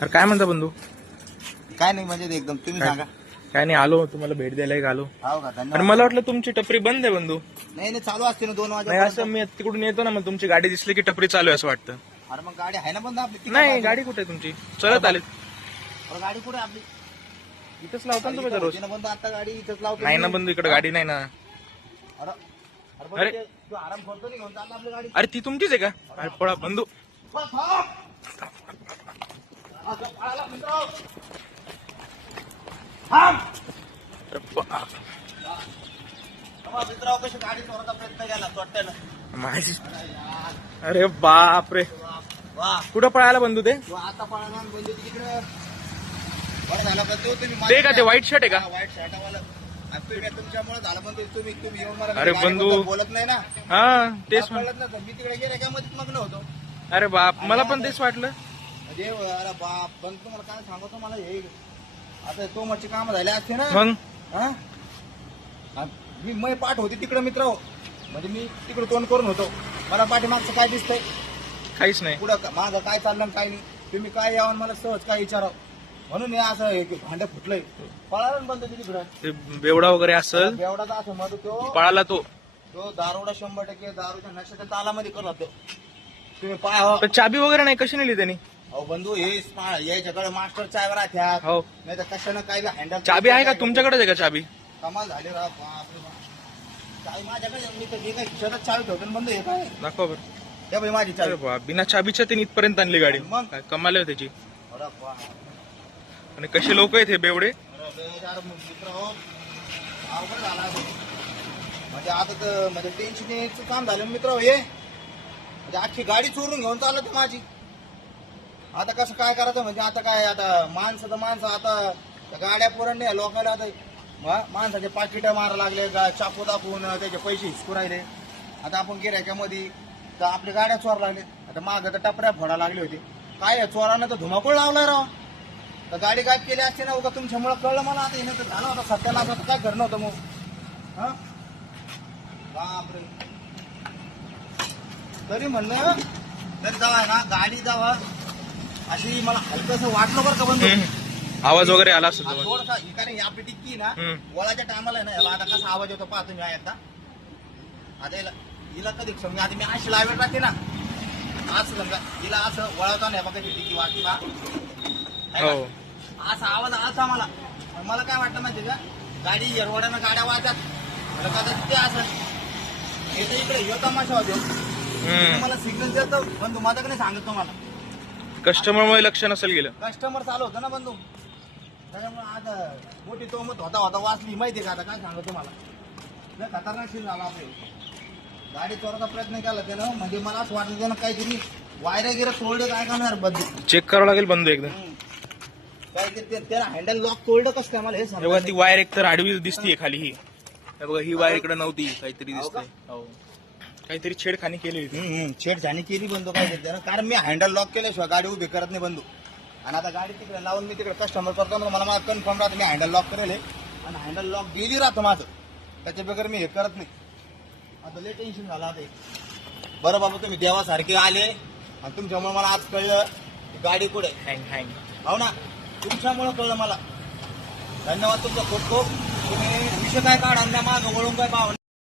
अरे काय म्हणता बंधू? काय नाही म्हणजे एकदम तुम्ही सांगा. काय नाही, आलो तुम्हाला भेट द्यायला एक आलो. हो का, धन्यवाद. आणि मला वाटलं तुमची टपरी बंद आहे बंधू. नाही नाही, चालू असते ना 2 नाही, असं मी तिकडून येतो ना, मग तुमची गाडी दिसली की टपरी चालू आहे असं वाटतं. अरे मग गाडी आहे ना बंद आपली. ती नाही, काय गाडी कुठे आहे तुमची? चलत आले अरे गाडी कुठे आपली? इथंच लावता ना तुम्ही दररोज. होती ना बंद, आता गाडी इथंच लावतो. नाही ना बंधू, इकडे गाडी नाही ना. अरे अरे पण अरे. तू आराम करतो नाही, घेऊन चालला आपली गाडी. अरे ती तुमचीच आहे का? अरे पळा बंधू. बस, थांब. असं पळाला मित्र. थांब. अरे बा- थांबा मित्र, कशी गाडी चोराचा प्रयत्न केला चोट्यानं. माझी. अरे बाप रे, वा, कुठं पळायला बंधू ते? तू आता पळाला आणि बंदूक तिकडे. बरं झालं पण तुम्ही ते का ते व्हाईट शर्ट आहे का? व्हाईट शर्टावाला. आणि तुम्ही तुमच्यामुळे झालं पण तुम्ही येऊन मला अरे गाडीबद्दल बंधू. बोलत नाही ना. हा तेच मला कळलं नव्हतं. मी तिकडे गेले का मध्ये मग्न होतो. अरे बाप, मला पण तेच वाटलं. म्हणजे अरे बाप, पण तुम्हाला काय सांगतो मला हे आता तो मच्छी काम झाले असते ना. मग हा? आणि मी पाठ होती तिकडे मित्र हो. म्हणजे मी तिकडे तोंड करून होतो. मला पाठीमागचं काय दिसतंय, काहीच नाही. पुढं मागं काय चाललं आणि काय नाही. तुम्ही काय यावं मला सहज काय विचारावं, म्हणून हे असं हे भांडं फुटलंय. पळाला बंद तिकडं ते बेवडा वगैरे असल, एवढाच असं मध्ये तो पळाला तो. दारोडा 100% दारूच्या नशाच्या तालामध्ये करत होतो. तुम्ही पाहा. पण चाबी वगैरे नाही, कशी नेली त्यांनी? अहो बंधू, हे याच्याकडे मास्टर चायवर राहत्यात. हो, नाही तर कशानं काय हँडल. चाबी आहे का तुमच्याकडेच आहे का चाबी? कमाल झाली राव. बापरे बाप. चावी माझ्याकडे मी तर जे काही खिशातच चावी ठेवतो ना बंधू. हे काय दाखवा बरं. त्या बाई माझी अरे चावी. बाप, बिना चाबीच्या त्यांनी इथपर्यंत आणली गाडी. मग? काय कमाल आहे त्याची. अरे बाप. आणि कसे लोक आहेत हे बेवडे. अरे बेजार मित्र हो. अवघड झाला आहे. म्हणजे आता तर म्हणजे टेन्शन यायचं काम झालं मित्र हे. म्हणजे अख्खी गाडी चोरून घेऊन चालत माझी. आता कसं काय करायचं म्हणजे आता काय, आता माणसं तर माणसं आता त्या गाड्या पुरण नाही लोकांना. आता माणसाचे पाकिट मारा लागले, चाकू दाखवून त्याचे पैसे हिसकू राहिले. आता आपण गिऱ्हाईकामध्ये तर आपल्या गाड्या चोर लागले. आता मागं तर टपऱ्या फोडा लागले होते. काय चोरानं तर धुमाकूळ लावलाय राव. तर गाडी गायब केली असते ना उगा, तुमच्यामुळे कळलं मला. आता येणं तर झालं होतं सत्याला. आता काय करणं होतं मग. हा बापरे. तरी म्हणलं तरी जावा ना, गाडी जावा अशी मला हलकस वाटलं बरं का बंधू. आवाज वगैरे आला असेल तुम्हाला. थोडसा कारण आपली टिक्की ना वळाच्या टायमाला ना, याला आता कसा आवाज येतो पाहतो मी आता. आता हिला कधी समजा आता मी अशी लावेल राहते ना, असं समजा हिला असं वळवता नाही बघा टिक्की वाटली बा. हो, असा आवाज आलता मला. मला काय वाटलं माहिती का, गाडी एरवड्यानं गाड्या वाजतात. कदाचित ते असं येतं इकडे ह्यो तमाशा होतो. मला सिग्नल देतो बंधू, माझ्याकडे सांगतो मला. कस्टमरमुळे लक्ष नसेल गेलं. कस्टमर चालू होतं ना बंधू, त्याच्यामुळे आता मोठी तोमत होता वाचली माहिती का. आता काय सांगतो मला, लय खतरनाक सीन झाला आपले. गाडी चोराचा प्रयत्न केला त्यानं. म्हणजे मला असं वाटलं त्यानं काहीतरी वायऱ्या गिऱ्या तोडले काय करणार बंधू. चेक करावं लागेल बंधू एकदा. काहीतरी त्याला हँडल लॉक तोडलं कसं काय मला हे सांग. बघा ती वायर एकतर आडवी दिसतीये खाली. ही बघा, ही वायर इकडे नव्हती, काहीतरी दिसतंय. हो, काहीतरी छेडखानी केली होती. छेडछाणी केली बंधू काय त्यानं. कारण मी हँडल लॉक केल्याशिवाय गाडी उभी करत नाही बंधू. आणि आता गाडी तिकडे लावून मी तिकडे कस्टमर करतो ना, मला कन्फर्म राहतं मी हँडल लॉक करेल. आणि हँडल लॉक गेली राहतं माझं, त्याच्या बगैर मी हे करत नाही. आता लय टेन्शन झालं आता. बरं बाबा, तुम्ही देवासारखे आले आणि तुमच्यामुळे मला आज कळलं गाडी कुठे. हँग. हो ना, तुमच्यामुळे कळलं मला. धन्यवाद तुमचा खूप खूप. तुम्ही विषय काय काढा मागं वळून काय पाहा